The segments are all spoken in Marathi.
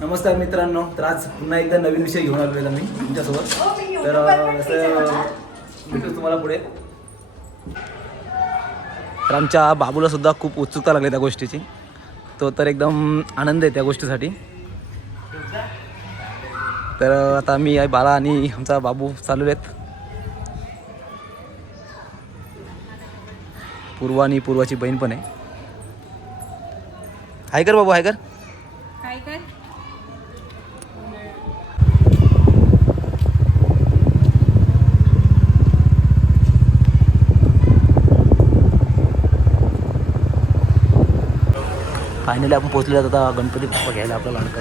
नमस्कार मित्रांनो, तर आज पुन्हा एकदा नवीन विषय घेऊन आलो आहे मी तुमच्यासोबत. तर असं भेटू तुम्हाला पुढे. तर आमच्या बाबूला सुद्धा खूप उत्सुकता लागली त्या गोष्टीची. तो तर एकदम आनंद आहे त्या गोष्टीसाठी. तर आता मी आई बाला आणि आमचा बाबू चालू आहेत. पूर्वा आणि पूर्वाची बहीण पण आहे. हाय कर बाबू, हाय कर. काय कर फायनली आपण पोहोचले आता गणपती बाप्पा घ्यायला आपला लाडका.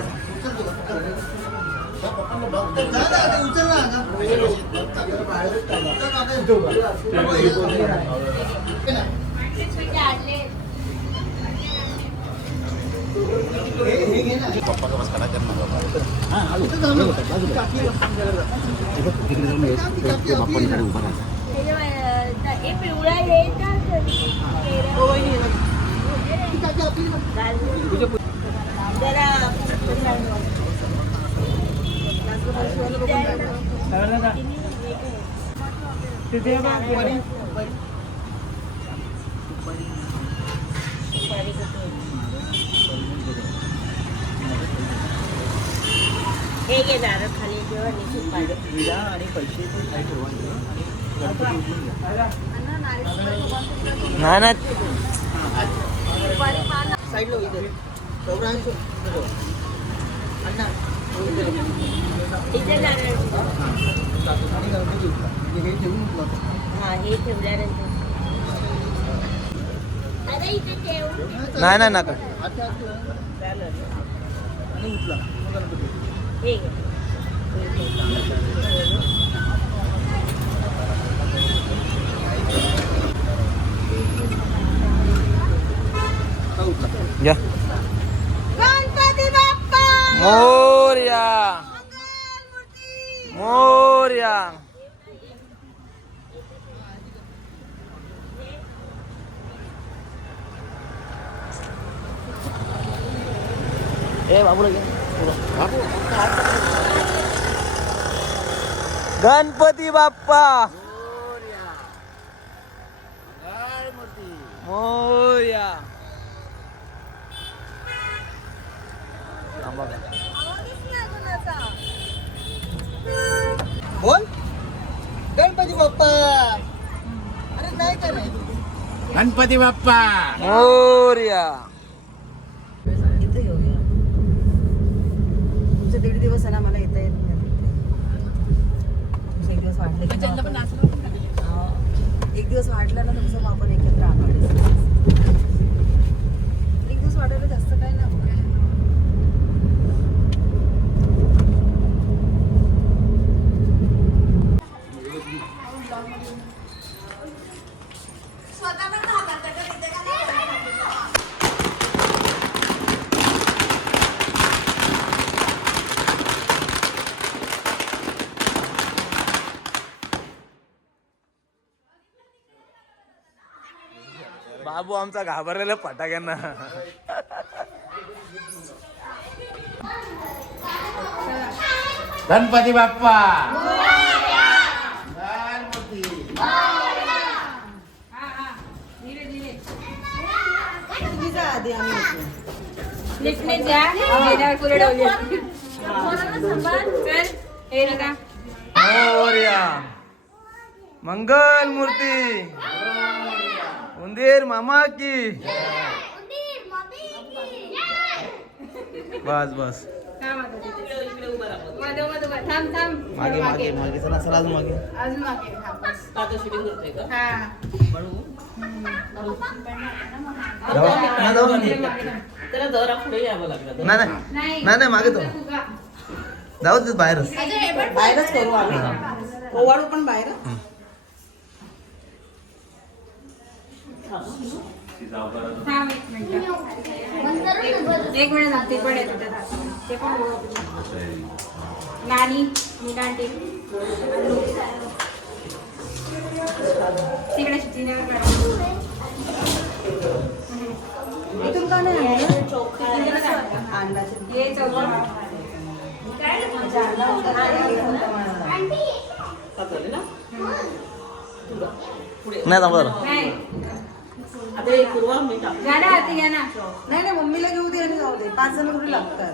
हे घे नारळ खाली जेव्हा निश्चित पाडे आणि पैसे नाही नाही साइड लो इधर चौरांशे अन्ना इथे नारळ हे ठेवून हा हे ठेवल्यानंतर अरे इथे ठेव नाही नाही नका. आणि उचला हे घे या गणपती बाप्पा मोरया मोरया. ए बाबूला घे. गणपती बाप्पा मोरया. बोल गणपती बाप्पा. अरे नाही का नाही गणपती बाप्पा मोरया. इथे येऊया. तुमचे 1.5 दिवस आहे ना, मला येता येत नाही. तुमचे 1 दिवस वाटले की एक दिवस वाटला ना तुमचं, मग आपण एकत्र आलो. 1 दिवस वाटायला जास्त काय ना. बाबू आमचा घाबरलेला फटाक्यांना. गणपती बाप्पा तुम्ही जा आधी, आम्ही येतो. लिफ्टने जा गेल्यावर पुढे ठेवली चल हे नका मोरया. मंगल मूर्ती उंदीर मामा की. बस बस थांब थांब मागे मागे मागे चला चला अजून मागे. अजून मागे हा बस हा जाऊ नाही नाही मागे तो जाऊ दे बाहेरच. बाहेरच करू आम्ही. ओवाळू पण बाहेर. थांब एक मिनिट ते पण येत ते पण नानी नीलांटी तिकडे शिटीवर इथून का नाही आणलं? अंदाज ये चौथा नाही थांबा जरा. नाही आता हे पूर्वा मी टाकते. घ्या ना आधी घ्या ना. नाही नाही मम्मीला घेऊ दे आणि जाऊ दे 5 जण थोडी लागतात.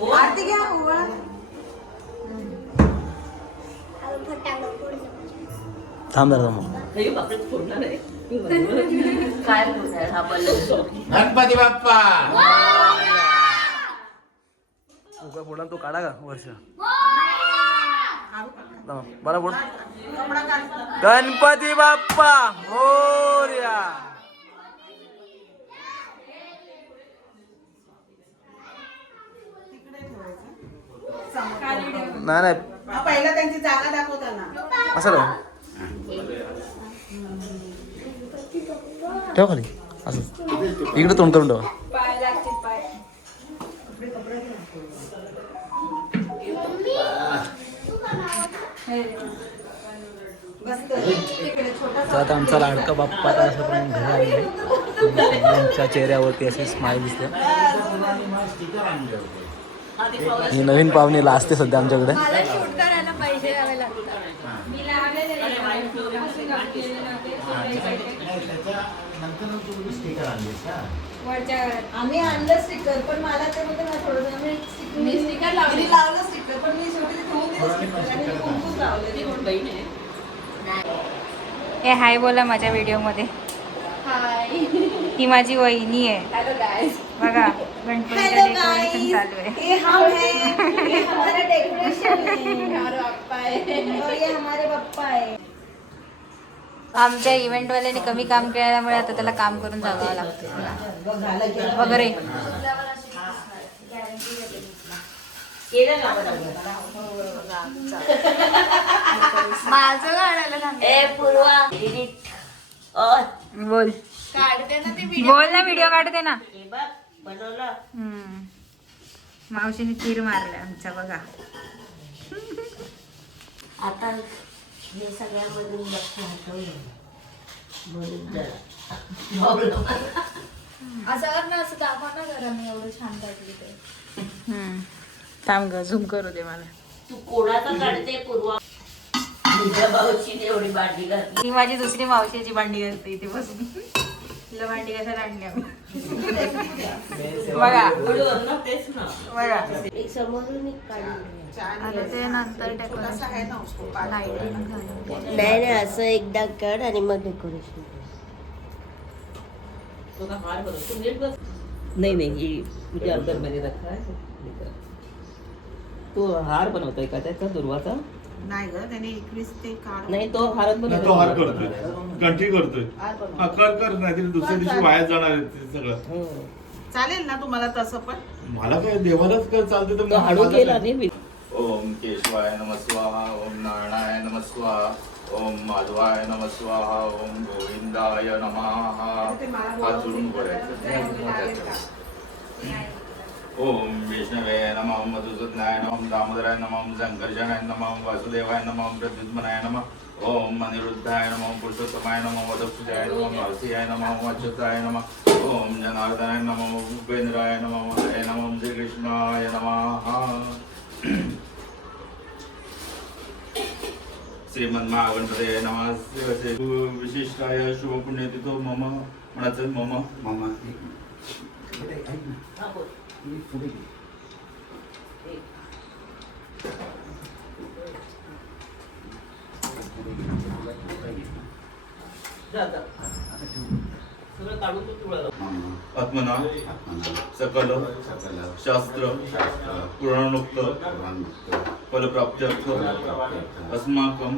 हो आरती घ्या ओवाळा. थांब जरा थांब. हे बापरे फोडणार आहे. गणपती बाप्पा उगा पुढा तो काढा का वर्ष. बरा पुढ. गणपती बाप्पा मोरया. नाही नाही पहिला त्यांची जागा दाखवताना असं राहू. ठेव खाली असं इकडे तोंड करून ठेवा. पाय लागतील पाय. तर आता आमचा लाडका बाप्पा आता असं पण घरी आलेला आहे. त्यांच्या चेहऱ्यावरती अशी स्माईल दिसते. ही नवीन पाहुणी असते सध्या आमच्याकडे. मला शूट करायला पैसे द्यावे लागतात. मी लावलेले वरच्या घरात. आम्ही आणलं स्टिकर पण मला ते म्हणते ना थोडं मी स्टिकर लावले. लावलं स्टिकर पण मी शेवटी ते ठेवून दिलं sticker आणि कुंकूच लावलं. ती कोण बहीण आहे. ए हाय बोला माझ्या व्हिडिओ मध्ये. ही माझी वहिनी आहे. Hello guys. बघा गणपतीचं डेकोरेशन चालू आहे. ये हम हैं, ये हमारा डेकोरेशन है, हमारे पप्पा है और ये हमारे पप्पा है. आमच्या इव्हेंटवाल्याने कमी काम केल्यामुळे आता त्याला काम करून जावं लागतं वगैरे. माझं काढायला बोल बोल ना व्हिडिओ काढते ना. मावशीने तीर मारला आमचा बघा. आता हे सगळ्यामधून लक्ष हटवलं म्हणून असं ना असं दाखवा ना जरा मी एवढं छान काढली ते. थांब ग झूम करू दे मला. तू कोणाचा काढते पूर्वा तुझ्या भाऊची एवढी बाटली घातली. ही माझी दुसरी मावशीची भांडी असते इथे बसून. तिला भांडी कसं आणली आम्ही बघा तेच ना. बघा. एक समोरून एक काढून आता ते नंतर डेकोरेशन लाईटिंग झालं. नाही नाही असं एकदा कर आणि मग डेकोरेशन. नाही नाही ही तुझ्या अंतरमध्ये रखा. तो हार बनवतोय का त्याचा दुर्वाचा? नाही ग त्याने 21 ते काढ. नाही तो हारच बनवतो. तो हार करतोय कंठी करतोय. हा कर नाहीतरी दुसऱ्या दिवशी वाया जाणार आहे ते सगळं. चालेल ना तुम्हाला तसं पण? मला काय देवालाच कर चालते तर तो हाडू केला नाही. ओम केशवाय नमः स्वाहा. ओम नारायणाय नमः स्वाहा. ओम माधवाय नमः स्वाहा. ओम गोविंदाय नमः. हात जोडून बोलायचं. ओम विष्णवे नमः. मधुसूदनाय नमः. दामोदराय नमः. संकर्षणाय नमः. वासुदेवाय नमः. प्रद्युम्नाय नमः. ओम अनिरुद्धाय नमः. पुरुषोत्तमाय नमः. वदक्षुजाय नमः. वासियाय नमः. अच्युताय नमः. ओम जनार्दनाय नमः. उपेंद्राय नमः. हरे नमः. श्रीकृष्णाय नमः. श्रीमन्महागणपते नमः. विशिष्टाय शुभ पुण्यतिथो मम म्हणायचं मम मम. आत्मना सकल शास्त्र पुराणोक्त फलप्राप्त्यर्थ अस्माकं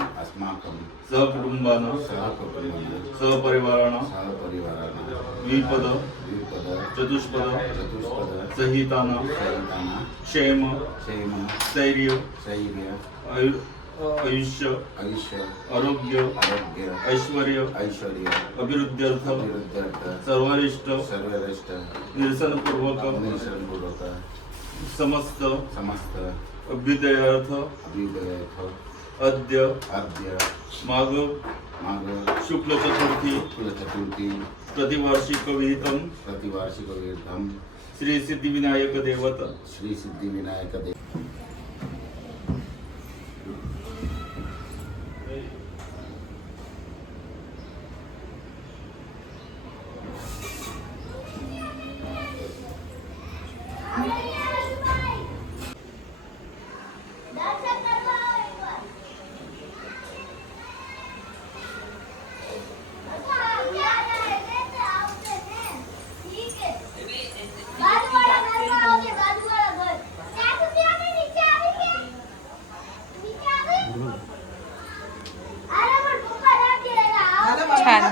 सहकुटुंबान सहपरिवाराण द्विपद चतुष्पद सहिताना क्षेम स्थैर्य आयुष्य आरोग्य ऐश्वर्य अभिवृद्ध्यर्थ सर्वरिष्ट निरसनपूर्वक समस्त अभ्युदयार्थ अद्य माघ शुक्ल चतुर्थी प्रतिवार्षिक विहितम प्रतिवार्षिकविरुद्धं श्री सिद्धिविनायक देवत श्री सिद्धिविनायक देव छान.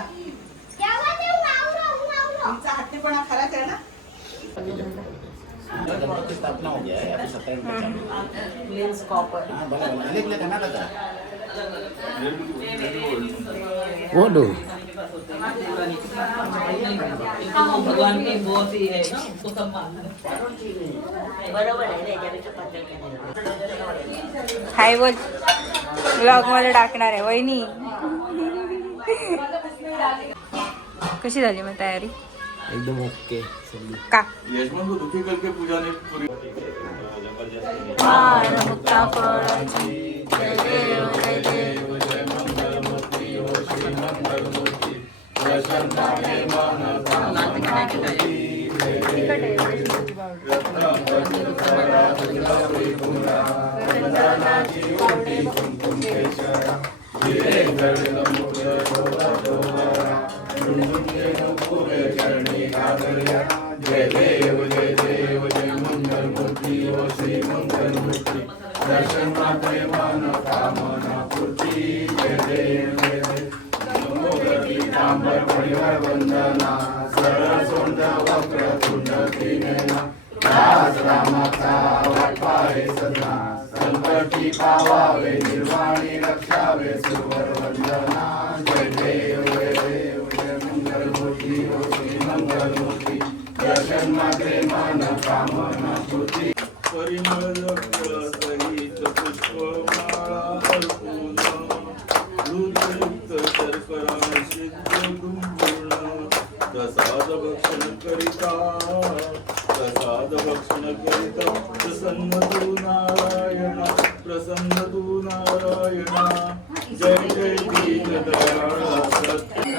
गणपति स्थापना हो गया है अभी 27 वो दो भगवान की बहुत ही है ना उसको सब मानना बरोबर आहे त्याच्यापेक्षा पद्धत हाय बोल. ब्लॉग मध्ये टाकणार आहे वहिनी. कशी झाली मग तयारी? एकदम ओके. का यजमान को दुखी करके पूजा ने पूरी मुक्ता फळाची जय देव जय देव जय मंगल मूर्ति ओ श्री मंगल मूर्ति प्रसन्न मन जय देव जय मंगल मूर्ति ओ श्री मंगल मूर्ति दर्शन मात्रे मन कामना पूर्ति जय देव नमो पीतांबर परिवार वंदना सरळ सोंड वक्र तुंड त्रिनयना दास रामाचा वाटपाहे सदा संकटी पावावे निर्वाणी रक्षावे सुवर वंदना जय देव जय मंगल मूर्ति ओ श्री मंगल मूर्ति दर्शन मात्रे मन कामना पूर्ति परिमल सहित पुष्पमाळा अर्पून दूधयुक्त शर्करा सिद्ध गुंपूर्ण प्रसाद भक्षण करिता प्रसन्न तू नारायणा जय जय दीनदयाळ सत्य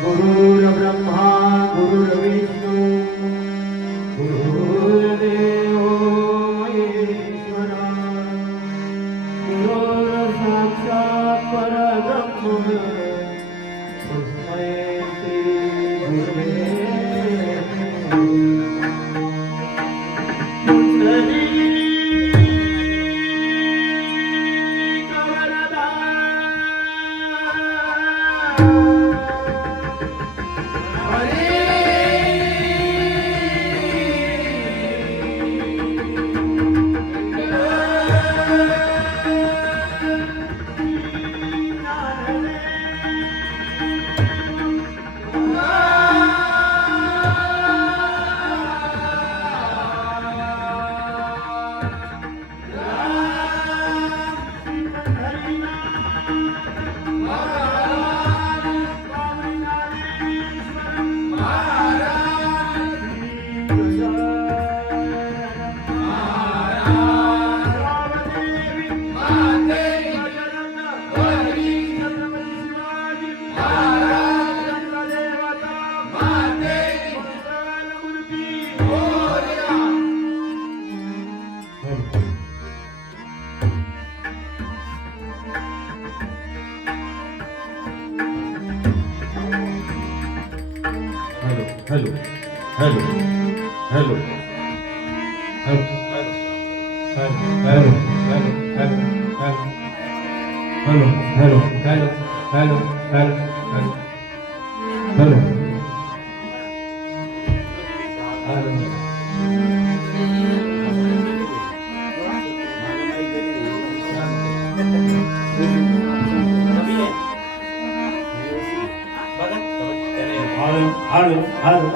गुरुर्ब्रह्मा गुरुर्विष्णू गुरुर्देव महेश्वरा गुरुर्साक्षात् परब्रह्म तस्मै श्री गुरवे hello hello hello hello hello hello hello hello hello hello hello hello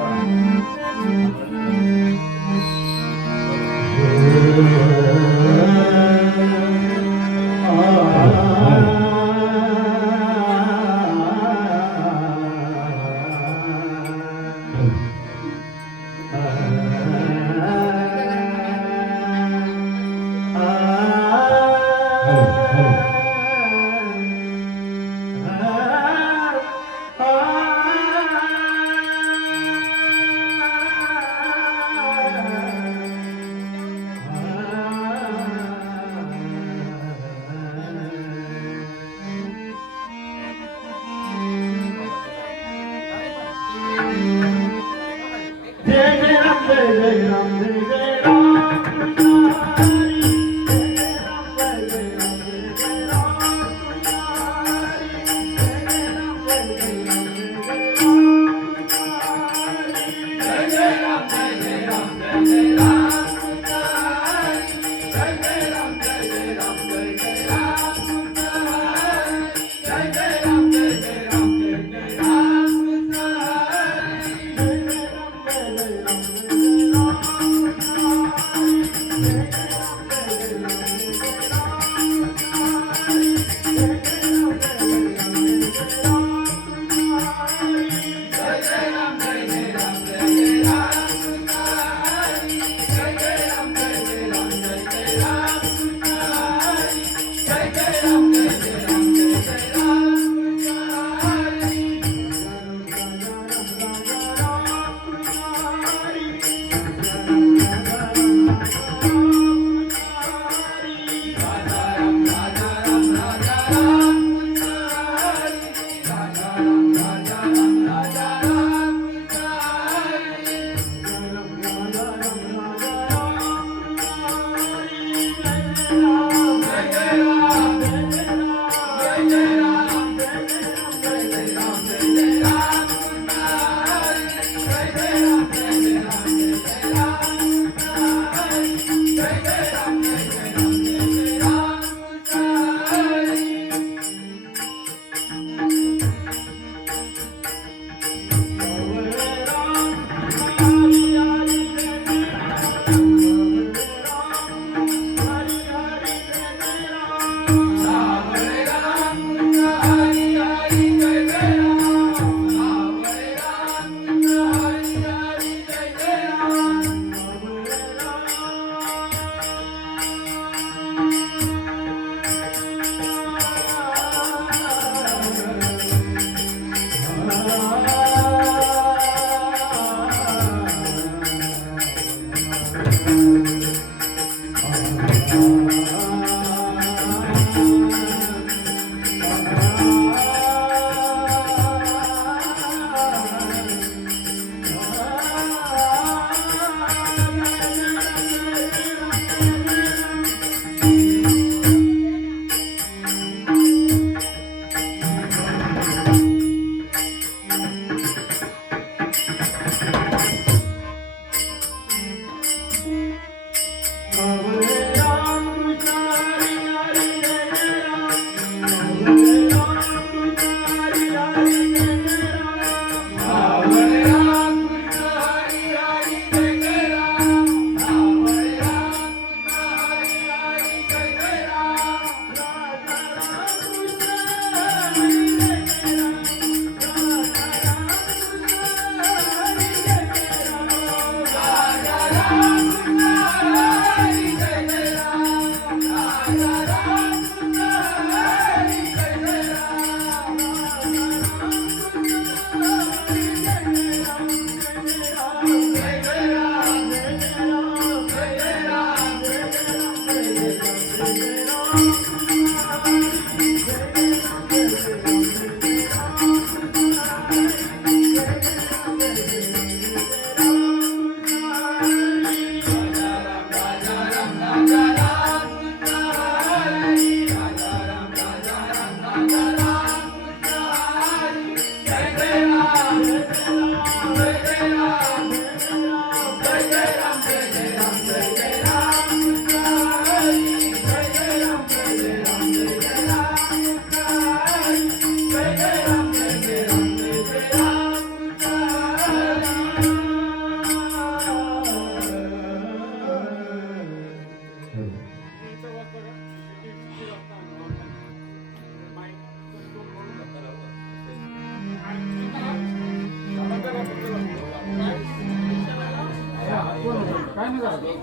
Thank you.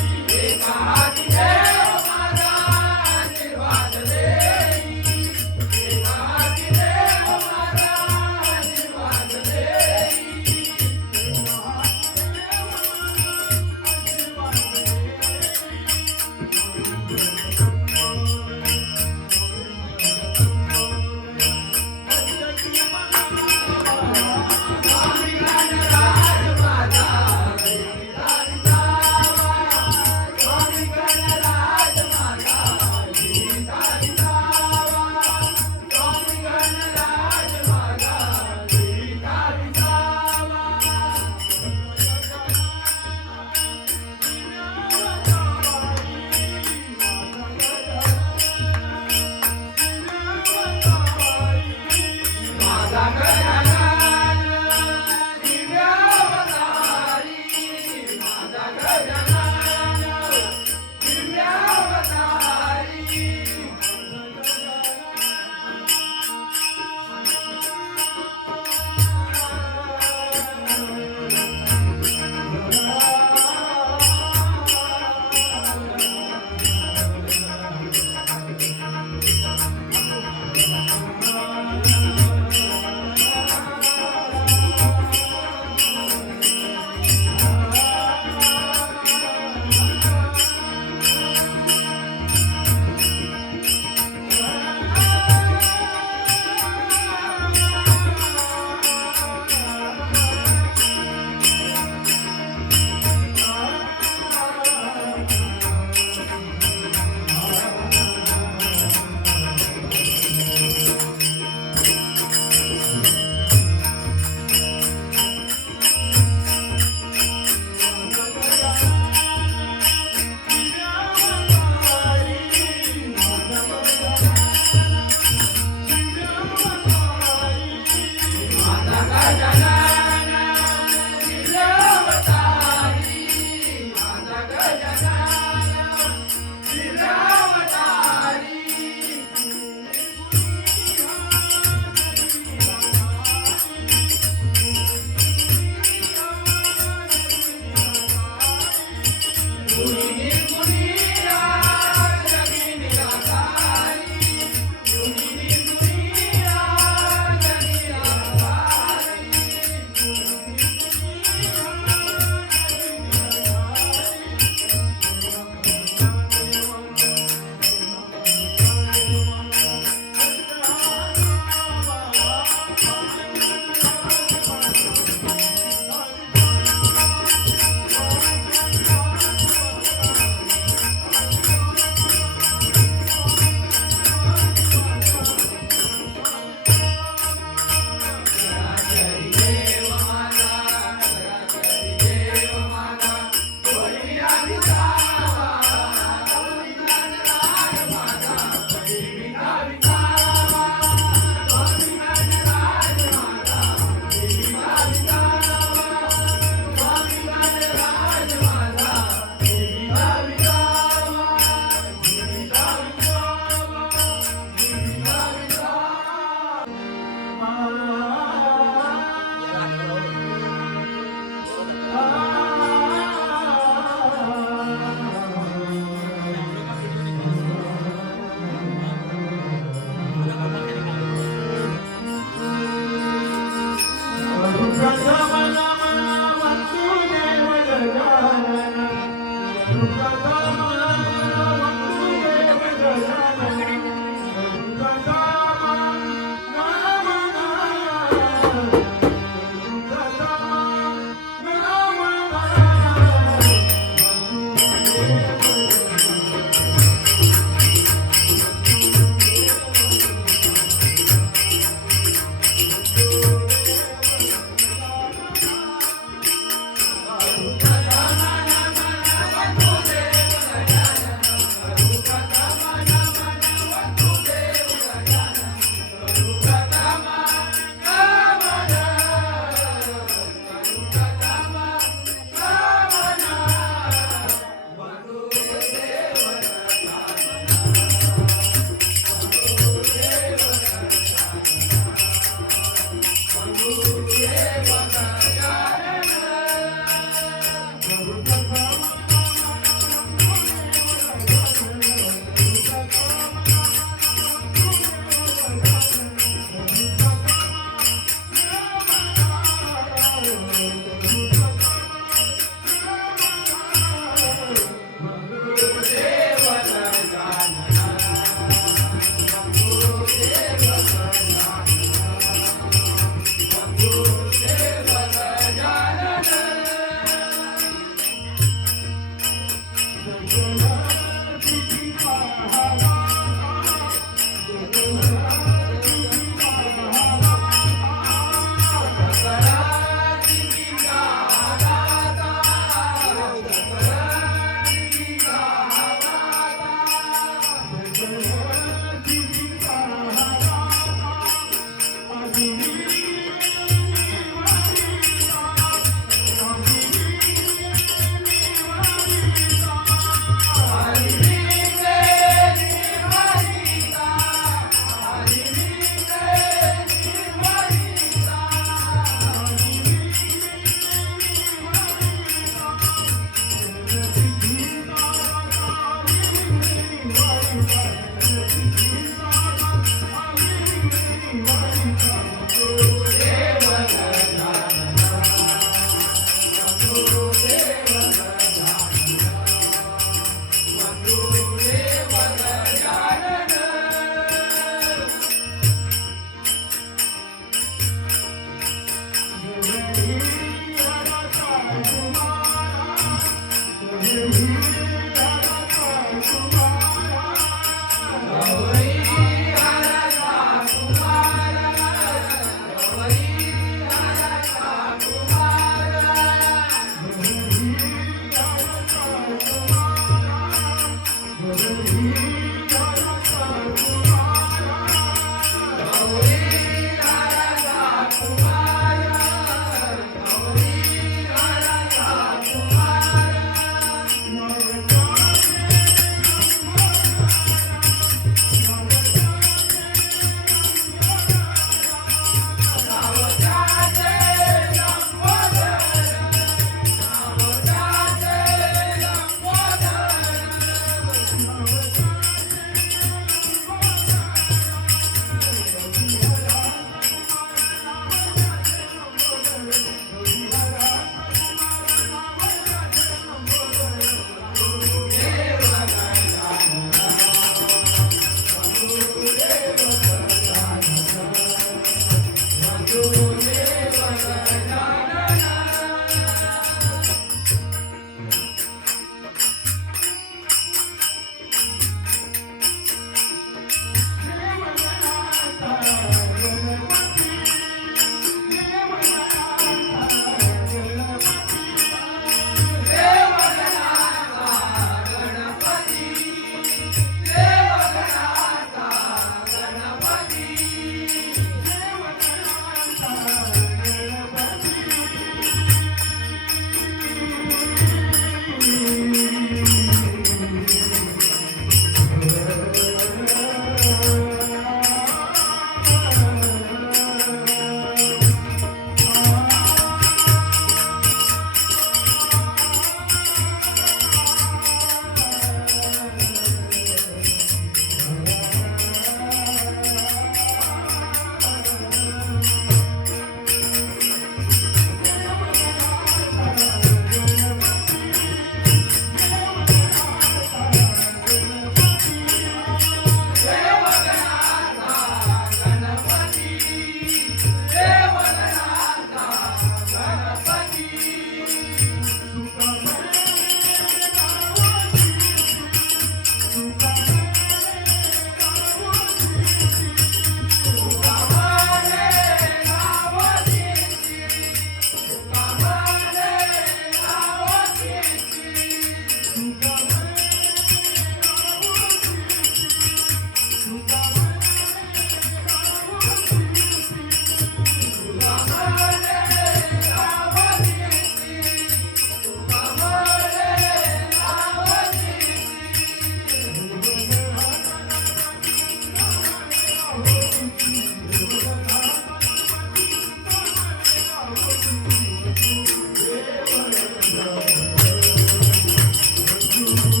Thank you.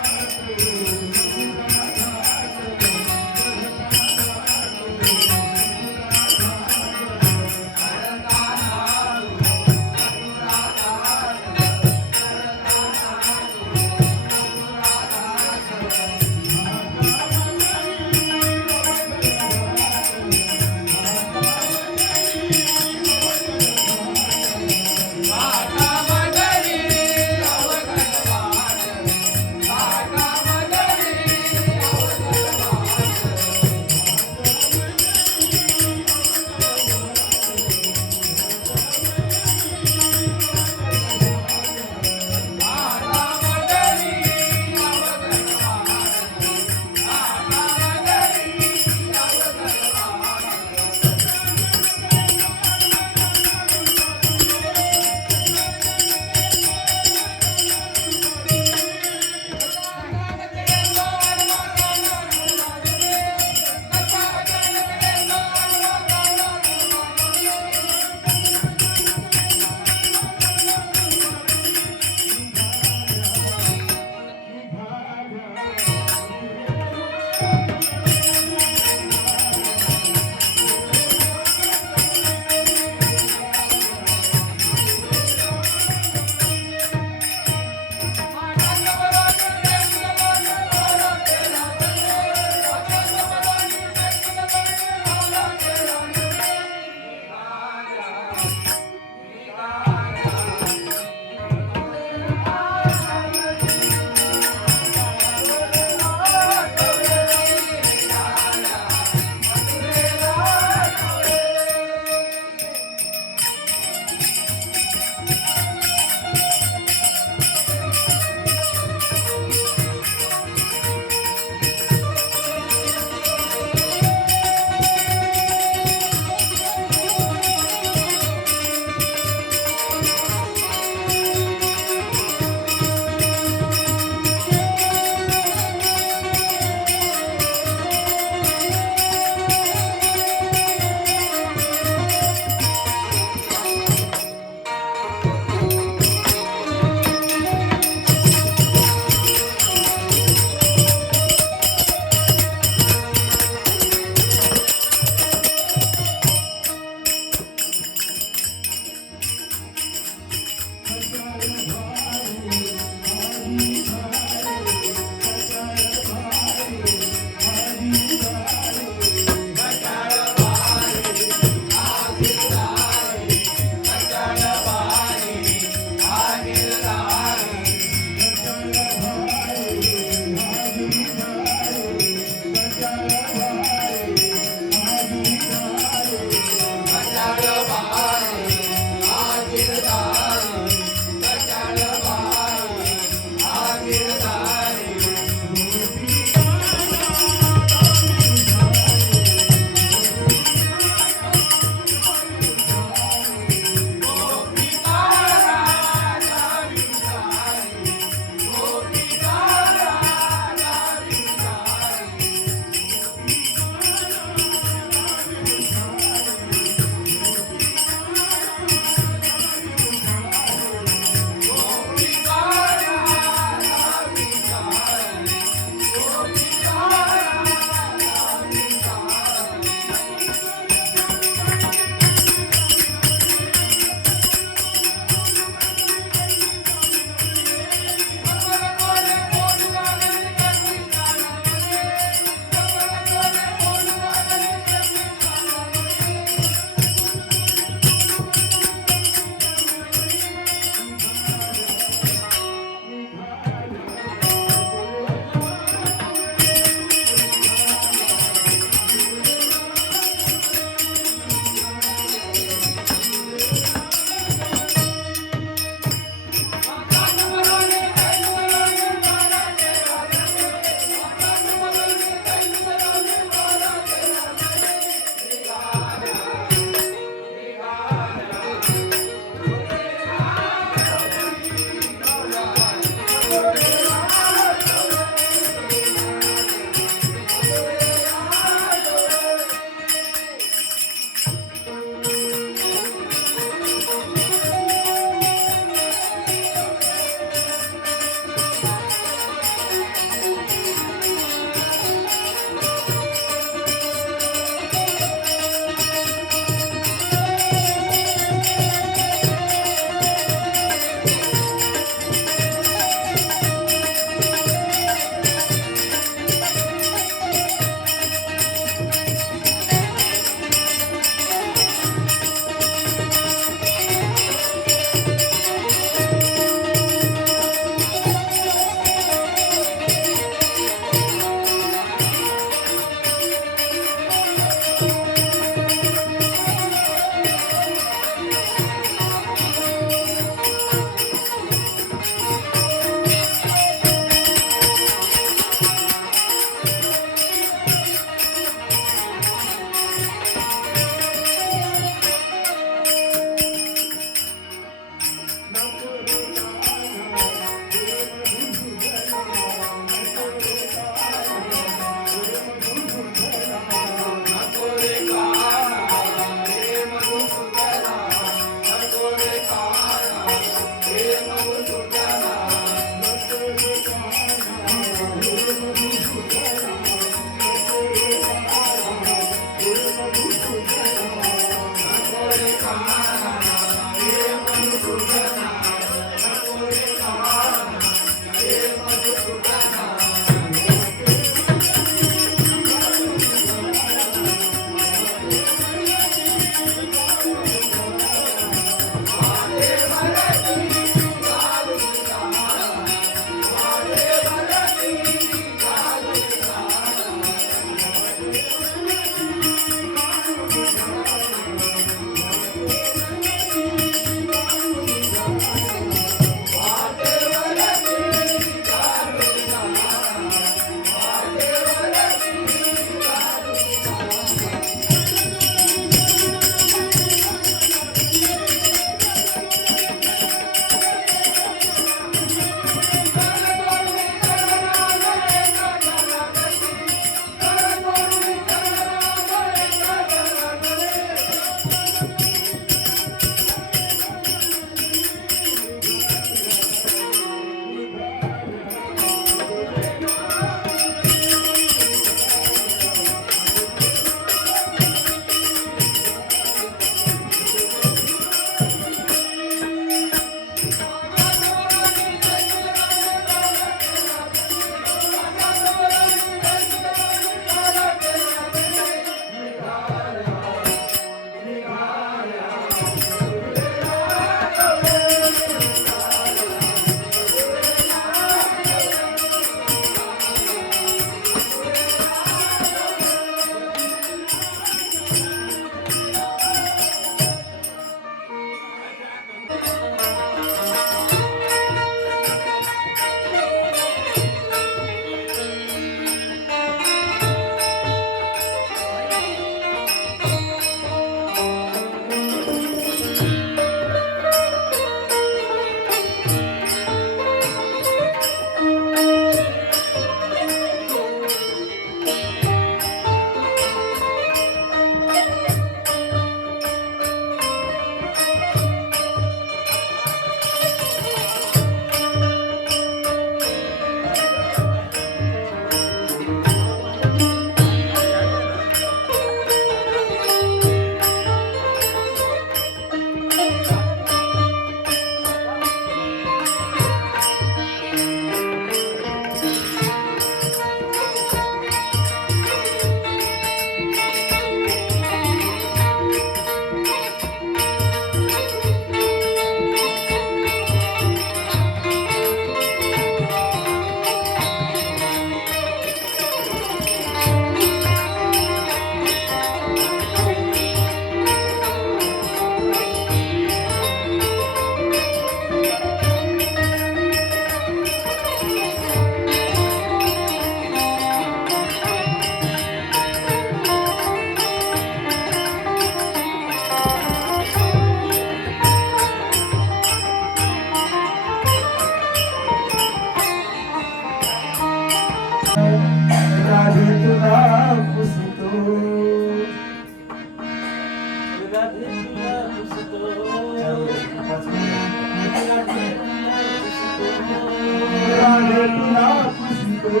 Radhe तुला पुजतो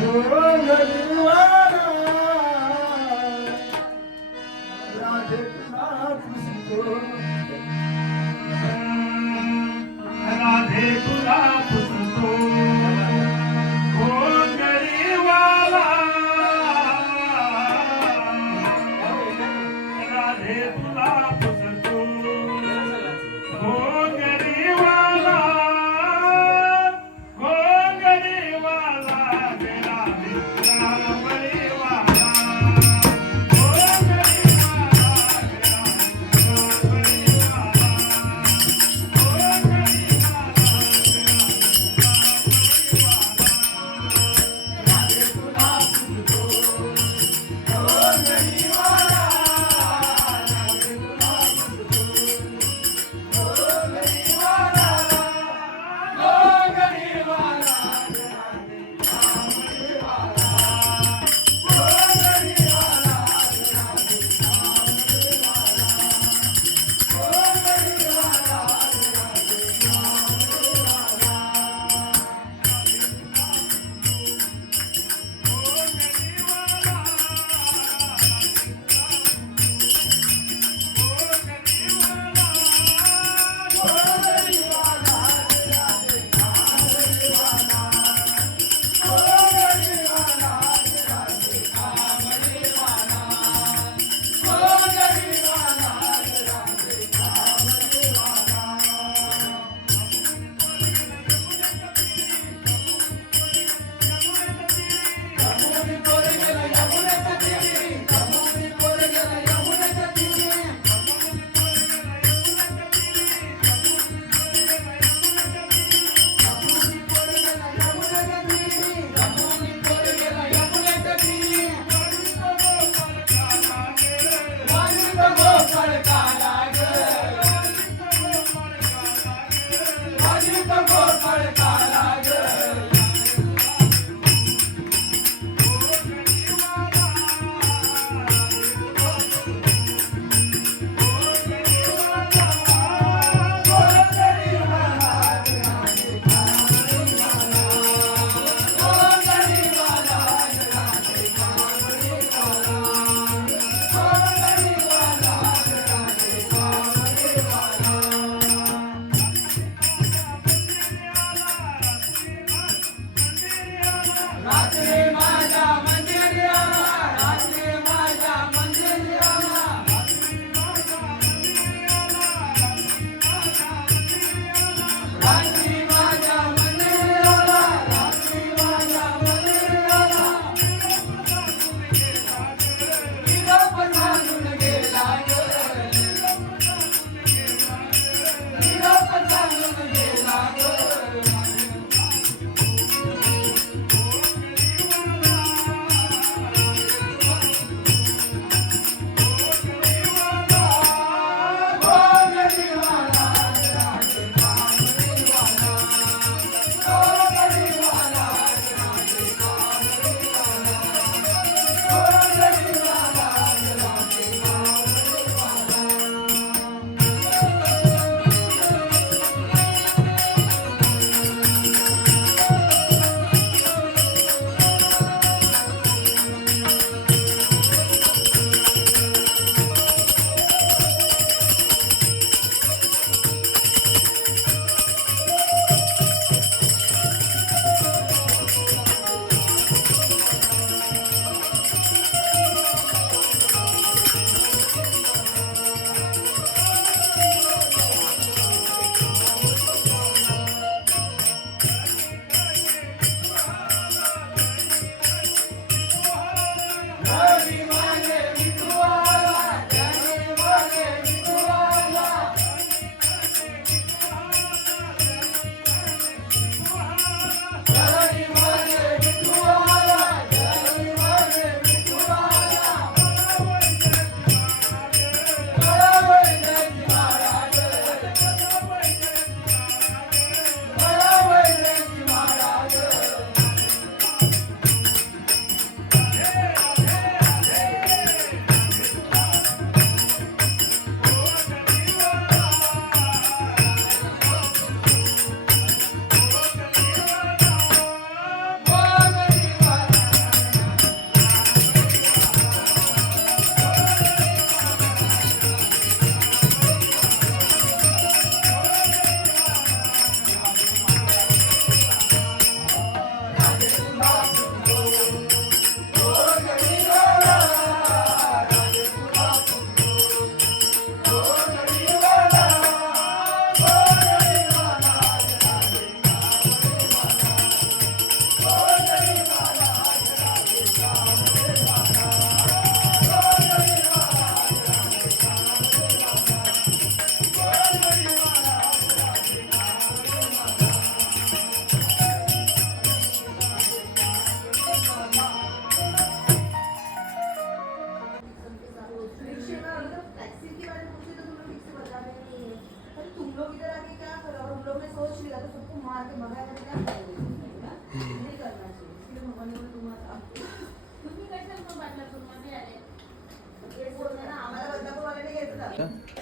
गोंधळीवाला राधे तुला पुजतो राधे तुला पुजतो गोंधळीवाला राधे तुला पुजतो गोंधळीवाला गोंधळीवाला गेला मित्रा बळीवाला गोंधळीवाला गेला मित्रा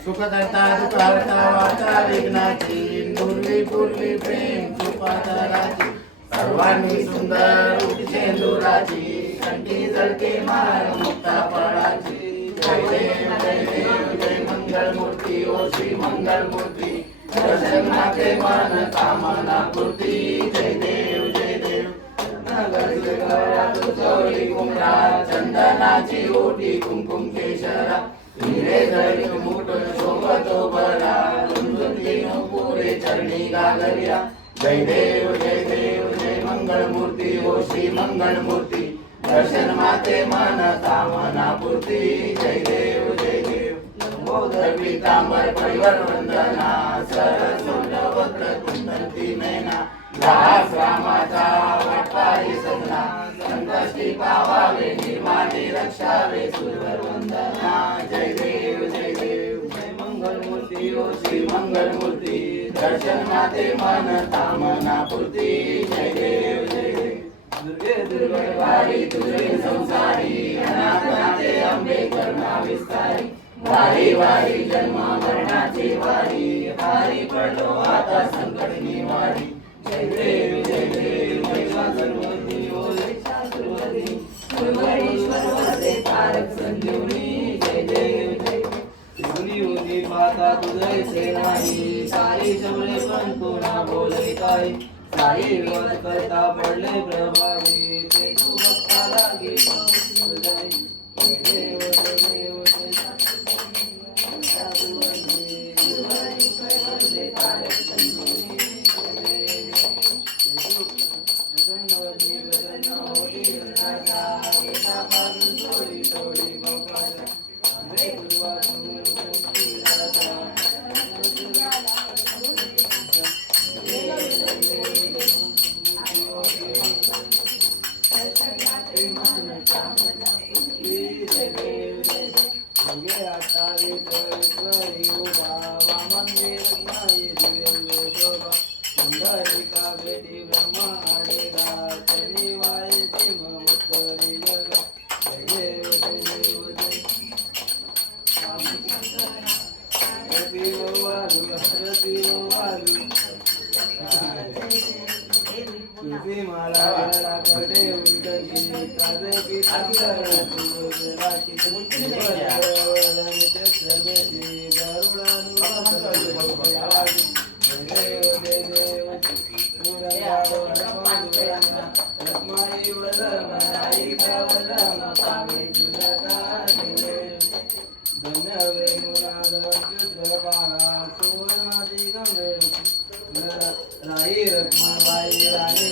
सुखकर्ता दुःखहर्ता वार्ता विघ्नाची पूर्वी पूर्वी प्रेम कृपाधराची सर्वांनी सुंदर उठेंदुराची कंठी जळके माळ मुक्ता फळाची जय देव जय देव जय मंगल मूर्ती ओ श्री मंगल मूर्ती दर्शन माते मन कामना पूर्ती जय देव जय देव नगर घरात चौरी कुमरा चंदनाची ओटी कुंकुम केशरा हिरे जळी मुठ शोभतो बरा रुंदतीनो पुरे चरणी गागरिया जय देव जय मंगल मूर्ती ओ श्री मंगल मूर्ती दर्शन माते मन कामना पूर्ती जय देव लंबोदर पीतांबर परिवर वंदना सरसुंड वक्र कुंडलती नैना दास रामाचा वाटपारी सजना संकष्टी पावावे निर्माणी रक्षावे सुरवर वंदना जय देव जय मंगल मूर्ती ओ श्री मंगल मूर्ती दर्शन माते मन कामना पूर्ती जय देव दुर्गे दुर्गवारी तुझे संसारी अनाथनाथे अंबे करुणा विस्तारी वारी वारी जन्म मरणाची वारी हारी पडलो आता संकट निवारी जय देव जय शास्त्रवती ओ शास्त्रवती गुरुवरीश्वर वरदे तारक संजीवनी जय देव शिवनी होती माता तुझे सेनाई सारी शबरे पण कोणा बोले काय सारी विवाद करता पडले प्रभावी ते तू भक्ताला घे जय देव जय शास्त्रवती गुरुवरीश्वर वरदे तारक संजीवनी राही रखमाबाई राणी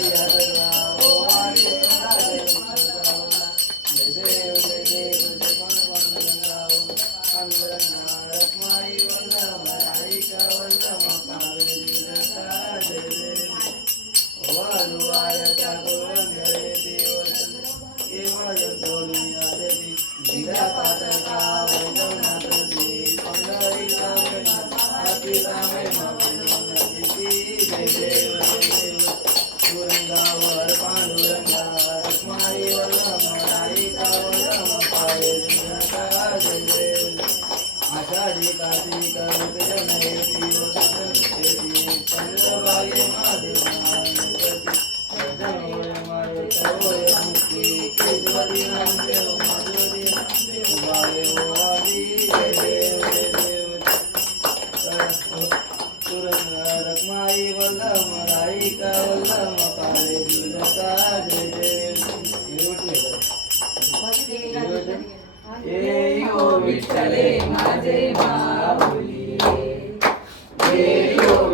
विठ्ठले माझे माऊली,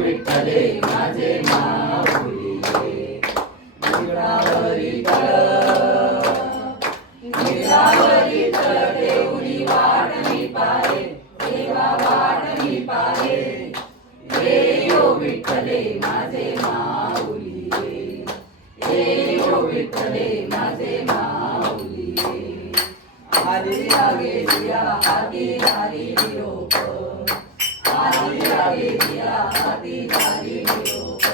विठ्ठले माझे माऊली, गिरावरी तळ देऊनी वाट मी पाहे, देवा वाट मी पाहे, विठ्ठले माझे माऊली, विठ्ठले माझे माऊली. आली आगे दिया हाती झाली निरोप, आली आगे दिया हाती झाली निरोप.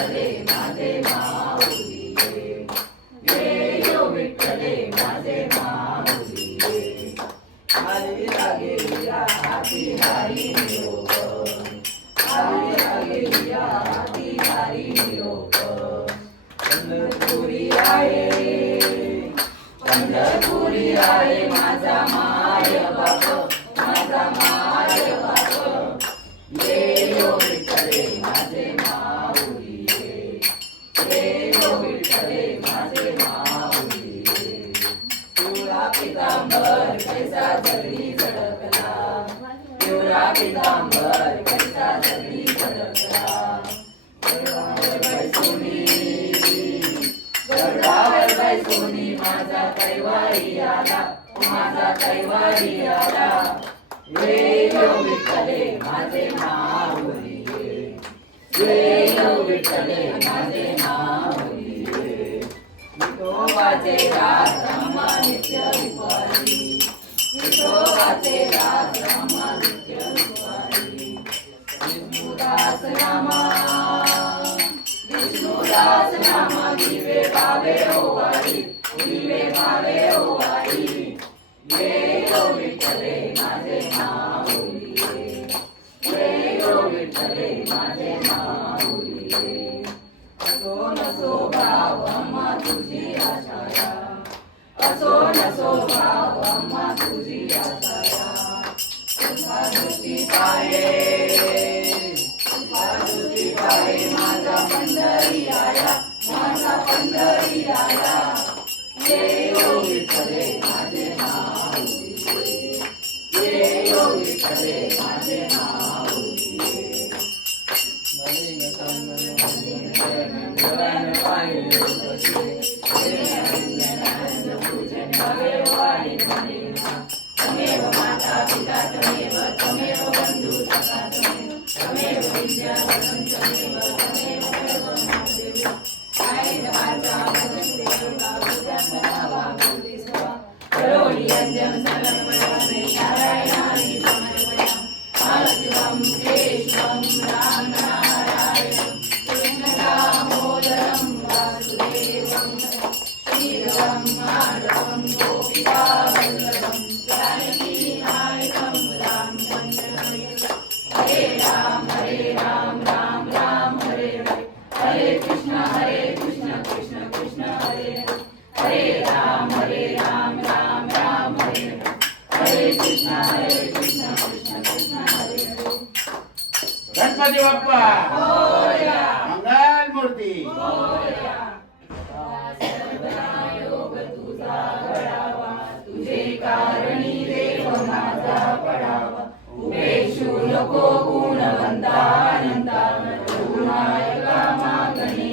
विठ्ठले माझे माऊली ये यो विठ्ठले माझे माऊली ये हरी लागे या हाती हरी निरोप हरी लागे या हाती हरी निरोप पंढरपुरी आहे माझा माय बाप माझा माय बाप ये यो विठ्ठले माझे माऊली ये यो विठ्ठले माझे माऊली पिवळा पितांबर कैसा जगली झळकला पिवळा पितांबर कैसा जगली झळकला गरुडावर बैसोनी माझा कैवारी आला माझा कैवारी आला ये यो विठ्ठले माझे माऊली ये यो विठ्ठले माझे माऊली विठोबाचे रास अम्मा नित्य उपवारी विठोबाचे रास अम्मा नित्य उपवारी विष्णुदास नामा विष्णुदास नामा दिवे पावे ओवारी दिवे पावे ओवारी ये यो विठ्ठले माझे माऊली ये यो विठ्ठले माझे माऊली असो नसो भाव अम्मा तुझी आशाया असो नसो भाव अम्मा तुझी आशाया तुझा दृष्टी पाहे माझा पंढरी आया माझा पंढरी आया ये यो विठ्ठले माझे माऊली ये यो विठ्ठले माझे माऊली तमेव माता पिता तमेव तमेव बंधु सखा तमेव विद्याधरं तमेव तमेव सर्वं देव आई वाचा देवता पूजन वागुति स्वा करोमि यज्ञं सर्वं नारायणानि समर्पयामि आरतिं केशवं राम नारायणं कृष्ण दामोदरं वासुदेवं श्रीराम माधवं गोपिका वल्लभं जानकी नायकं रामचन्द्रं हरे राम राम राम हरे हरे कृष्ण कृष्ण कृष्ण हरे हरे राम राम राम हरे हरे कृष्ण कृष्ण कृष्ण हरे गणपती बाप्पा मोरया मंगल मूर्ती मोरया योग तुझा घडावा तुझे कारणी देव माझा पडावा उपेक्षू नको गुणवंता अनंता गुणायका मागणे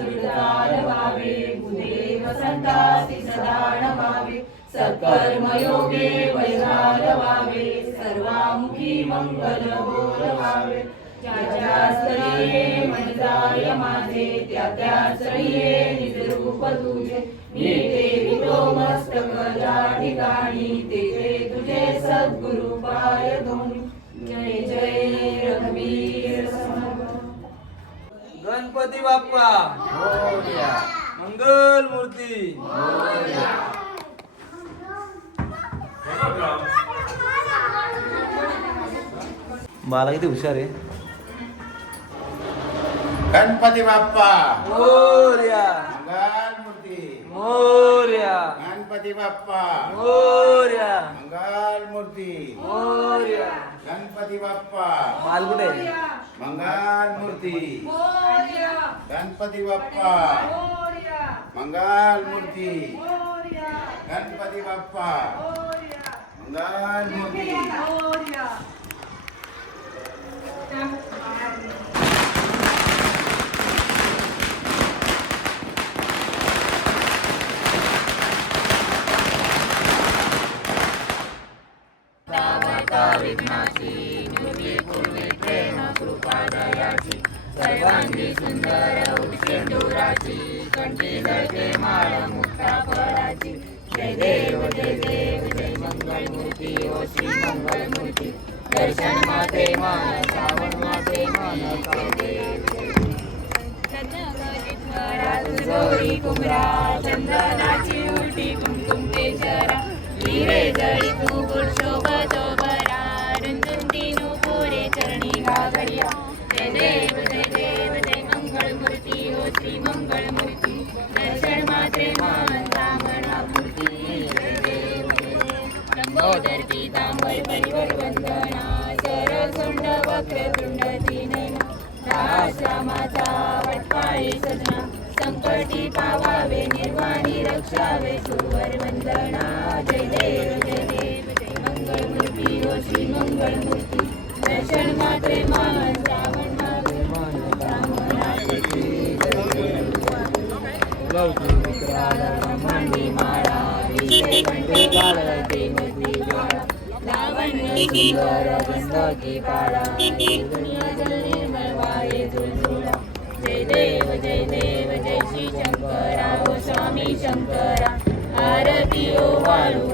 दृढाल व्हावे भूदेव संतासी सदान व्हावे सत्कर्मयोगे वैराल व्हावे सर्वामुखी मंगल बोल व्हावे ज्या स्त्रिये मन जाय माझे त्या स्त्रिये निज रूप तुझे मी ठेवितो मस्तक ज्या ठिकाणी तेथे तुझे सद्गुरु पाय दोन्ही जय जय रघुवीर समर्थ गणपती बाप्पा मंगल मूर्ती बाला किती हुशार आहे. गणपती बाप्पा मोरया मंगल मूर्ती मोरया गणपती बाप्पा मोरया मंगल मूर्ती मोरया. गणपती बाप्पा माल कुठे मंगल मूर्ती मोरया गणपती बाप्पा मोरया मंगल मूर्ती मोरया गणपती बाप्पा मोरया मंगल मूर्ती मोरया विघ्नाची दुर्वी पूर्वी प्रेम कृपा दयाची सर्वांगी सुंदर उपेंदुराची कंठी जळते माळ मुक्ता फळाची जय देव जय मंगल मूर्ती ओ श्री मंगल मूर्ती दर्शन माते मा श्रावण माते मा फुले जळी मुकुट शोभतो बरा रुंदुंदी नुपुरे चरणी घागरिया जय देव जय मंगल मूर्ती हो श्री मंगल मूर्ती दर्शन मात्रे मान ब्राह्मणा मूर्ती जय देव लंबोदर पीतांबर परिवर वंदना सरसुंड वक्रतुंड दीनना दास रामाचा वटपाळी सजना संकटी पावावे निर्वाणी रक्षावे सुवर वंदना जय देव जय मंगल मूर्ती हो श्री मंगल मूर्ती दर्शन मात्रे मान श्रावण मागे मान ब्राह्मणा मांडी माळा विषय कंठे बाळते मती ज्वाळा लावण्य सुंदर गंधकी पाळा दुनिया जल निर्मळ वाये झुळझुळा जय देव जय श्री शंकरा हो स्वामी शंकरा आरती ओ वाळू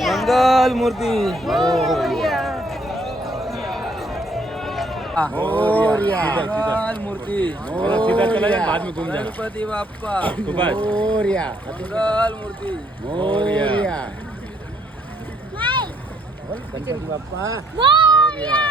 मंगल मूर्ती मंगल मूर्ती गणपती बाप्पा मंगल मूर्ती गणपती बाप्पा मोरया.